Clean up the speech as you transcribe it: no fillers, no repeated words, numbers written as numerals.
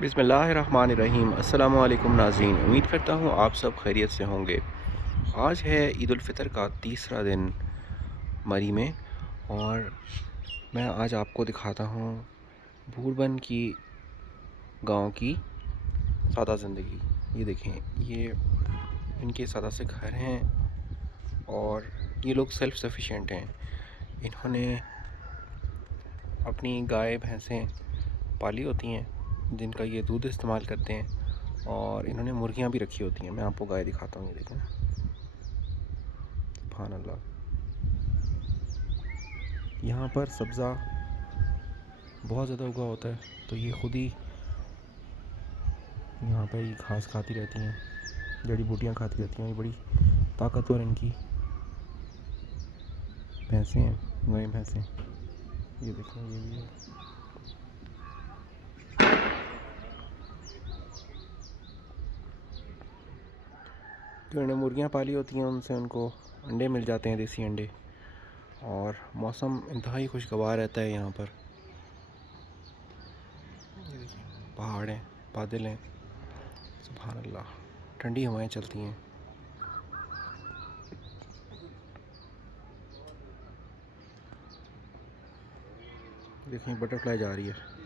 बिस्मिल्लाहिर्रहमानिर्रहीम। अस्सलामु अलैकुम नाज़रीन, उम्मीद करता हूँ आप सब खैरियत से होंगे। आज है ईद उल फ़ितर का तीसरा दिन मरी में, और मैं आज आपको दिखाता हूँ भूरबन की गांव की सादा ज़िंदगी। ये देखें, ये इनके सादा से घर हैं और ये लोग सेल्फ़ सफिशिएंट हैं। इन्होंने अपनी गाय भैंसें पाली होती हैं जिनका ये दूध इस्तेमाल करते हैं, और इन्होंने मुर्गियां भी रखी होती हैं। मैं आपको गाय दिखाता हूँ, ये देखें, सुभान अल्लाह। यहाँ पर सब्ज़ा बहुत ज़्यादा उगा होता है, तो ये ख़ुद ही यहाँ पर ये घास खाती रहती हैं, जड़ी बूटियाँ खाती रहती हैं। ये बड़ी ताकतवर इनकी भैंसें हैं, गाय भैंसें। ये देखें, ये भी है। जो इन्होंने मुर्गियाँ पाली होती हैं उनसे उनको अंडे मिल जाते हैं, देसी अंडे। और मौसम इंतहाई खुशगवार रहता है यहाँ पर। ये देखिए, पहाड़ हैं, बादल हैं, सुभान अल्लाह। ठंडी हवाएं चलती हैं। देखें, बटरफ्लाई जा रही है।